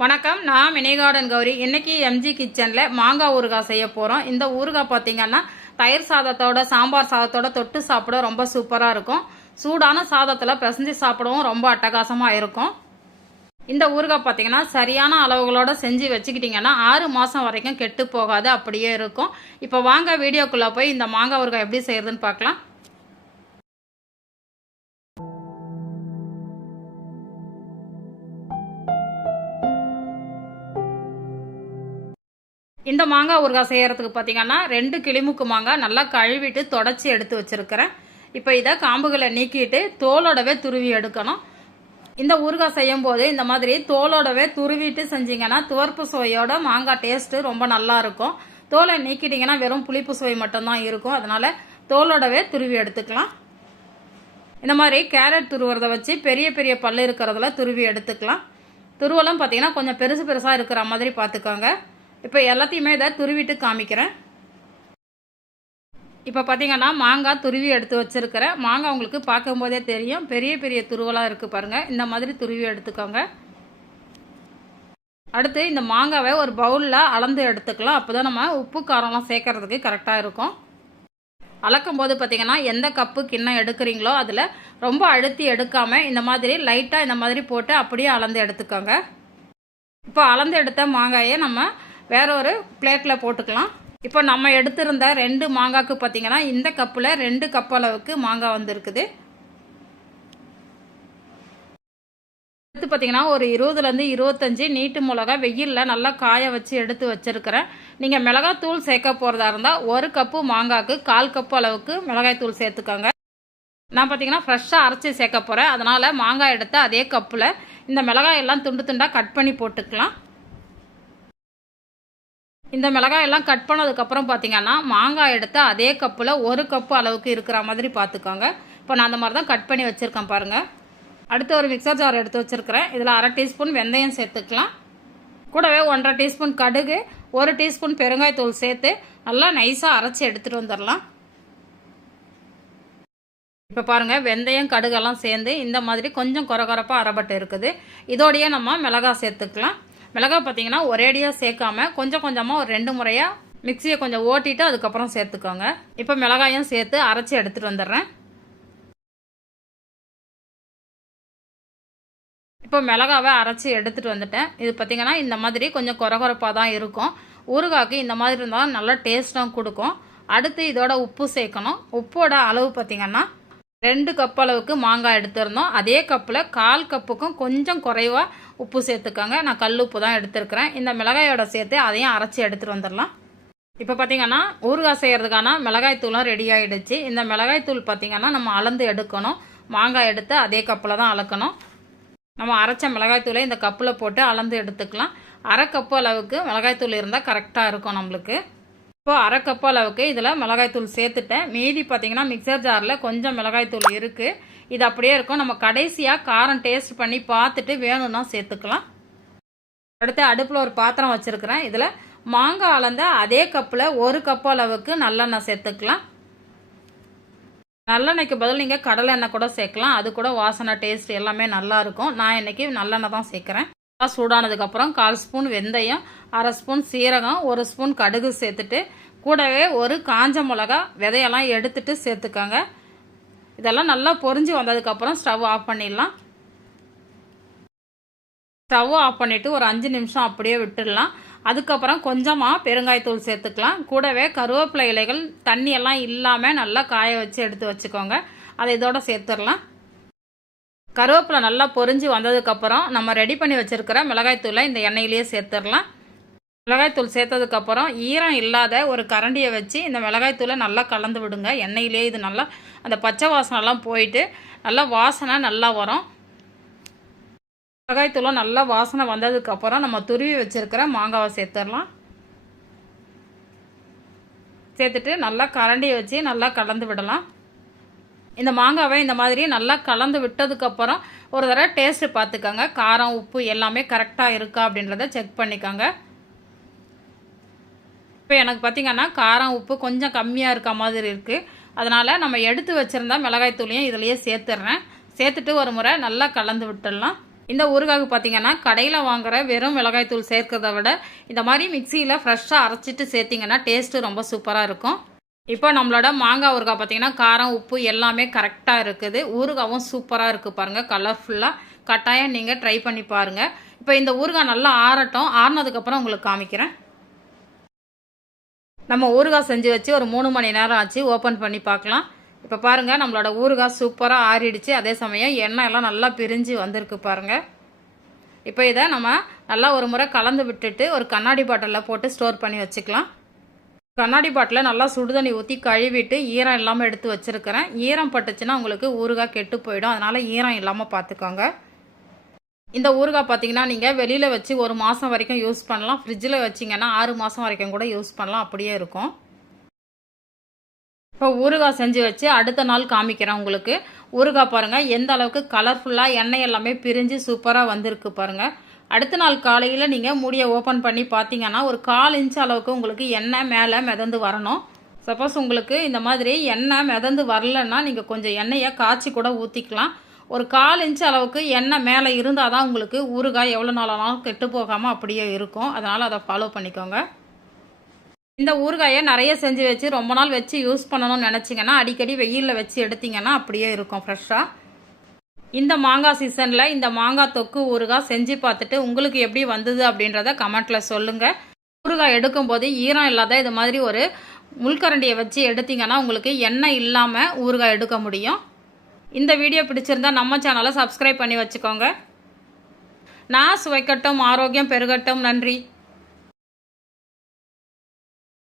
வணக்கம் நான் மினிகார்டன் கௌரி. இன்னைக்கு எம்ஜி கிச்சனில் மாங்காய் ஊறுகாய் செய்ய போகிறோம் இந்த ஊறுகாய் பார்த்தீங்கன்னா தயிர் சாதத்தோட சாம்பார் சாதத்தோட தொட்டு சாப்பிட ரொம்ப சூப்பராக இருக்கும். சூடான சாதத்தில் பிசைஞ்சு சாப்பிடவும் ரொம்ப அட்டகாசமாக இருக்கும். இந்த ஊறுகாய் பார்த்தீங்கன்னா சரியான அளவுகளோட செஞ்சு வச்சுக்கிட்டிங்கன்னா ஆறு மாதம் வரைக்கும் கெட்டு போகாது அப்படியே இருக்கும். இப்போ வாங்க வீடியோக்குள்ளே போய் இந்த மாங்காய் ஊறுகாய் எப்படி செய்யறதுன்னு பார்க்கலாம் இந்த மாங்காய் ஊறுகாய் செய்கிறதுக்கு பார்த்தீங்கன்னா ரெண்டு கிளிமுக்கு மாங்காய் நல்லா கழுவிட்டு தொடச்சி எடுத்து வச்சிருக்கிறேன். இப்போ இதை காம்புகளை நீக்கிட்டு தோலோடவே துருவி எடுக்கணும். இந்த ஊறுகாய் செய்யும் போது இந்த மாதிரி தோலோடவே துருவிட்டு செஞ்சீங்கன்னா துவர்ப்பு சுவையோட மாங்காய் டேஸ்ட்டு ரொம்ப நல்லாயிருக்கும் தோலை நீக்கிட்டிங்கன்னா வெறும் புளிப்பு சுவை மட்டும்தான் இருக்கும். அதனால தோலோடவே துருவி எடுத்துக்கலாம். இந்த மாதிரி கேரட் துருவுறத வச்சு பெரிய பெரிய பல்லு இருக்கிறதுல துருவி எடுத்துக்கலாம். துருவெல்லாம் பார்த்தீங்கன்னா கொஞ்சம் பெருசு பெருசாக இருக்கிற மாதிரி பார்த்துக்கோங்க இப்போ எல்லாத்தையுமே இதை துருவிட்டு காமிக்கிறேன். இப்போ பார்த்தீங்கன்னா மாங்காய் துருவி எடுத்து வச்சுருக்கிறேன் மாங்காய் உங்களுக்கு பார்க்கும்போதே தெரியும். பெரிய பெரிய துருவலாக இருக்குது பாருங்கள் இந்த மாதிரி துருவி எடுத்துக்கோங்க. அடுத்து இந்த மாங்காவை ஒரு பவுலில் அளந்து எடுத்துக்கலாம். அப்போ தான் நம்ம உப்பு காரம்லாம் சேர்க்கறதுக்கு கரெக்டாக இருக்கும். அளக்கும் போது பார்த்தீங்கன்னா எந்த கப்பு கிண்ணம் எடுக்கிறீங்களோ அதில் ரொம்ப அழுத்தி எடுக்காமல் இந்த மாதிரி லைட்டாக இந்த மாதிரி போட்டு அப்படியே அளந்து எடுத்துக்கோங்க. இப்போ அளந்து எடுத்த மாங்காயை நம்ம வேற ஒரு பிளேட்டில் போட்டுக்கலாம். இப்போ நம்ம எடுத்திருந்த ரெண்டு மாங்காய்க்கு பார்த்தீங்கன்னா இந்த கப்பில் ரெண்டு கப் அளவுக்கு மாங்காய் வந்திருக்குது. அடுத்து பார்த்தீங்கன்னா ஒரு இருபதுலேருந்து இருபத்தஞ்சி நீட்டு மிளகா வெயிலில் நல்லா காய வச்சு எடுத்து வச்சிருக்கிறேன். நீங்கள் மிளகாத்தூள் சேர்க்க போகிறதா இருந்தால் ஒரு கப்பு மாங்காய்க்கு கால் கப்பு அளவுக்கு மிளகாய் தூள் சேர்த்துக்கோங்க. நான் பார்த்தீங்கன்னா ஃப்ரெஷ்ஷாக அரைச்சி சேர்க்க போகிறேன் அதனால் மாங்காய் எடுத்து அதே கப்பில் இந்த மிளகாய் எல்லாம் துண்டு துண்டாக கட் பண்ணி போட்டுக்கலாம். இந்த மிளகாய் எல்லாம் கட் பண்ணதுக்கப்புறம் பார்த்தீங்கன்னா மாங்காய் எடுத்து அதே கப்பில் ஒரு கப்பு அளவுக்கு இருக்கிற மாதிரி பார்த்துக்கோங்க இப்போ நான் அந்த மாதிரி தான் கட் பண்ணி வச்சுருக்கேன் பாருங்கள் அடுத்து ஒரு மிக்சர் ஜார் எடுத்து வச்சுருக்கிறேன். இதில் அரை டீஸ்பூன் வெந்தயம் சேர்த்துக்கலாம். கூடவே ஒன்றரை டீஸ்பூன் கடுகு ஒரு டீஸ்பூன் பெருங்காயத்தூள் சேர்த்து நல்லா நைஸாக அரைச்சி எடுத்துகிட்டு வந்துடலாம். இப்போ பாருங்கள் வெந்தயம் கடுகெல்லாம் சேர்ந்து இந்த மாதிரி கொஞ்சம் குறகுறப்பாக அரைப்பட்டு இருக்குது. இதோடையே நம்ம மிளகாய் சேர்த்துக்கலாம். மிளகாய் பார்த்தீங்கன்னா ஒரேடியாக சேர்க்காம கொஞ்சம் கொஞ்சமாக ஒரு ரெண்டு முறையாக மிக்சியை கொஞ்சம் ஓட்டிட்டு அதுக்கப்புறம் சேர்த்துக்கோங்க. இப்போ மிளகாயும் சேர்த்து அரைச்சி எடுத்துகிட்டு வந்துடுறேன். இப்போ மிளகாவை அரைச்சி எடுத்துகிட்டு வந்துட்டேன். இது பார்த்தீங்கன்னா இந்த மாதிரி கொஞ்சம் குறகுறப்பாக தான் இருக்கும். ஊறுகாய்க்கு இந்த மாதிரி இருந்தால் நல்லா டேஸ்ட்டும் கொடுக்கும். அடுத்து இதோட உப்பு சேர்க்கணும். உப்போட அளவு பார்த்தீங்கன்னா ரெண்டு கப் அளவுக்கு மாங்காய் எடுத்திருந்தோம். அதே கப்பில் கால் கப்புக்கும் கொஞ்சம் குறைவாக உப்பு சேர்த்துக்கோங்க. நான் கல் உப்பு தான் எடுத்திருக்கிறேன். இந்த மிளகாயோட சேர்த்து அதையும் அரைச்சி எடுத்துகிட்டு வந்துடலாம். இப்போ பார்த்தீங்கன்னா ஊறுகாய் செய்கிறதுக்கான மிளகாய் தூளும் ரெடி ஆகிடுச்சு இந்த மிளகாய் தூள் பார்த்திங்கன்னா நம்ம அளந்து எடுக்கணும். மாங்காய் எடுத்து அதே கப்பில் தான் அளக்கணும். நம்ம அரைச்ச மிளகாய்த்தூளை இந்த கப்பில் போட்டு அளந்து எடுத்துக்கலாம். அரை கப்பு அளவுக்கு மிளகாய்த்தூள் இருந்தால் கரெக்டாக இருக்கும் நம்மளுக்கு. இப்போ அரை கப்பு அளவுக்கு இதில் மிளகாய்த்தூள் சேர்த்துட்டேன். மீதி பார்த்தீங்கன்னா மிக்சர் ஜாரில் கொஞ்சம் மிளகாய்த்தூள் இருக்குது இது அப்படியே இருக்கும். நம்ம கடைசியாக காரம் டேஸ்ட் பண்ணி பார்த்துட்டு வேணும்னா சேர்த்துக்கலாம். அடுத்து அடுப்பில் ஒரு பாத்திரம் வச்சுருக்கிறேன். இதில் மாங்காய் அளந்த அதே கப்பில் ஒரு கப் அளவுக்கு நல்லெண்ணெய் சேர்த்துக்கலாம். நல்லெண்ணெய்க்கு பதில் நீங்கள் கடலை எண்ணெய் கூட சேர்க்கலாம். அது கூட வாசனை டேஸ்ட் எல்லாமே நல்லாயிருக்கும் நான் இன்றைக்கி நல்லெண்ணெய் தான் சேர்க்குறேன். சூடானதுக்கப்புறம் கால் ஸ்பூன் வெந்தயம் அரை ஸ்பூன் சீரகம் ஒரு ஸ்பூன் கடுகு சேர்த்துட்டு கூடவே ஒரு காஞ்ச மிளகா விதையெல்லாம் எடுத்துட்டு சேர்த்துக்கோங்க. இதெல்லாம் நல்லா பொரிஞ்சு வந்ததுக்கப்புறம் ஸ்டவ் ஆஃப் பண்ணிடலாம். ஸ்டவ் ஆஃப் பண்ணிவிட்டு ஒரு அஞ்சு நிமிஷம் அப்படியே விட்டுடலாம். அதுக்கப்புறம் கொஞ்சமாக பெருங்காயத்தூள் சேர்த்துக்கலாம். கூடவே கருவேப்பிலை இலைகள் தண்ணியெல்லாம் இல்லாமல் நல்லா காய வச்சு எடுத்து வச்சுக்கோங்க. அதை இதோட சேர்த்துடலாம். கருவேப்பிலை நல்லா பொரிஞ்சு வந்ததுக்கப்புறம் நம்ம ரெடி பண்ணி வச்சுருக்கிற மிளகாய்த்தூளை இந்த எண்ணெயிலேயே சேர்த்துடலாம். மிளகாய்த்தூள் சேர்த்ததுக்கப்புறம் ஈரம் இல்லாத ஒரு கரண்டியை வச்சு இந்த மிளகாய்த்தூளை நல்லா கலந்து விடுங்க. எண்ணெயிலே இது நல்லா அந்த பச்சை வாசனைலாம் போயிட்டு நல்லா வாசனை நல்லா வரும். மிளகாய்த்தூளும் நல்லா வாசனை வந்ததுக்கப்புறம் நம்ம துருவி வச்சுருக்கிற மாங்காவை சேர்த்துடலாம். சேர்த்துட்டு நல்லா கரண்டியை வச்சு நல்லா கலந்து விடலாம். இந்த மாங்காவை இந்த மாதிரி நல்லா கலந்து விட்டதுக்கப்புறம் ஒரு தடவை டேஸ்ட்டு பார்த்துக்கோங்க. காரம் உப்பு எல்லாமே கரெக்டாக இருக்கா அப்படின்றத செக் பண்ணிக்கோங்க. இப்போ எனக்கு பார்த்திங்கன்னா காரம் உப்பு கொஞ்சம் கம்மியாக இருக்க மாதிரி இருக்குது அதனால் நம்ம எடுத்து வச்சுருந்தா மிளகாய் தூளையும் இதுலேயே சேர்த்துட்றேன் சேர்த்துட்டு ஒரு முறை நல்லா கலந்து விட்டுடலாம். இந்த ஊறுகாய்க்கு பார்த்தீங்கன்னா கடையில் வாங்குகிற வெறும் மிளகாய் தூள் சேர்க்கிறத விட இந்த மாதிரி மிக்சியில் ஃப்ரெஷ்ஷாக அரைச்சிட்டு சேர்த்திங்கன்னா டேஸ்ட்டு ரொம்ப சூப்பராக இருக்கும். இப்போ நம்மளோட மாங்காய் ஊறுகாய் பார்த்தீங்கன்னா காரம் உப்பு எல்லாமே கரெக்டாக இருக்குது. ஊறுகாவும் சூப்பராக இருக்குது பாருங்கள் கலர்ஃபுல்லாக கட்டாயம் நீங்கள் ட்ரை பண்ணி பாருங்கள் இப்போ இந்த ஊறுகாய் நல்லா ஆறட்டும். ஆறினதுக்கப்புறம் உங்களுக்கு காமிக்கிறேன். நம்ம ஊறுகாய் செஞ்சு வச்சு ஒரு மூணு மணி நேரம் ஆச்சு ஓப்பன் பண்ணி பார்க்கலாம். இப்போ பாருங்கள் நம்மளோட ஊறுகாய் சூப்பராக ஆறிடுச்சு. அதே சமயம் எண்ணெய் எல்லாம் நல்லா பிரிஞ்சு வந்திருக்கு பாருங்கள் இப்போ இதை நம்ம நல்லா ஒரு முறை கலந்து விட்டுட்டு ஒரு கண்ணாடி பாட்டிலில் போட்டு ஸ்டோர் பண்ணி வச்சுக்கலாம். கண்ணாடி பாட்டில் நல்லா சுடுதண்ணி ஊற்றி கழுவிட்டு ஈரம் இல்லாமல் எடுத்து வச்சுருக்கிறேன். ஈரம் பட்டுச்சுன்னா உங்களுக்கு ஊறுகாய் கெட்டு போயிடும். அதனால் ஈரம் இல்லாமல் பார்த்துக்கோங்க. இந்த ஊறுகாய் பார்த்தீங்கன்னா நீங்கள் வெளியில் வச்சு ஒரு மாதம் வரைக்கும் யூஸ் பண்ணலாம். ஃப்ரிட்ஜில் வச்சிங்கன்னா ஆறு மாதம் வரைக்கும் கூட யூஸ் பண்ணலாம். அப்படியே இருக்கும். இப்போ ஊறுகாய் செஞ்சு வச்சு அடுத்த நாள் காமிக்கிறேன் உங்களுக்கு. ஊறுகாய் பாருங்கள் எந்த அளவுக்கு கலர்ஃபுல்லாக எண்ணெய் எல்லாமே பிரிஞ்சு சூப்பராக வந்திருக்கு பாருங்கள் அடுத்த நாள் காலையில் நீங்கள் மூடியை ஓப்பன் பண்ணி பார்த்தீங்கன்னா ஒரு கால் இன்ச் அளவுக்கு உங்களுக்கு எண்ணெய் மேலே மிதந்து வரணும். சப்போஸ் உங்களுக்கு இந்த மாதிரி எண்ணெய் மிதந்து வரலன்னா நீங்கள் கொஞ்சம் எண்ணெயை காய்ச்சி கூட ஊற்றிக்கலாம் ஒரு கால் இன்ச்சு அளவுக்கு எண்ணெய் மேலே இருந்தால் தான் உங்களுக்கு ஊறுகாய் எவ்வளோ நாளானாலும் கெட்டு போகாமல் அப்படியே இருக்கும். அதனால் அதை ஃபாலோ பண்ணிக்கோங்க. இந்த ஊறுகாயை நிறைய செஞ்சு வச்சு ரொம்ப நாள் வச்சு யூஸ் பண்ணணும்னு நினச்சிங்கன்னா அடிக்கடி வெயிலில் வச்சு எடுத்திங்கன்னா அப்படியே இருக்கும் ஃப்ரெஷ்ஷாக இந்த மாங்காய் சீசனில் இந்த மாங்காய் தொக்கு ஊறுகாய் செஞ்சு பார்த்துட்டு உங்களுக்கு எப்படி வந்தது அப்படின்றத கமெண்ட்டில் சொல்லுங்கள் ஊறுகாய் எடுக்கும்போது ஈரம் இல்லாத இது மாதிரி ஒரு முள்கரண்டியை வச்சு எடுத்திங்கன்னா உங்களுக்கு எண்ணெய் இல்லாமல் ஊறுகாய் எடுக்க முடியும். இந்த வீடியோ பிடிச்சிருந்தா நம்ம சேனலை சப்ஸ்கிரைப் பண்ணி வச்சுக்கோங்க. நான் சுவைக்கட்டும் ஆரோக்கியம் பெருகட்டும் நன்றி.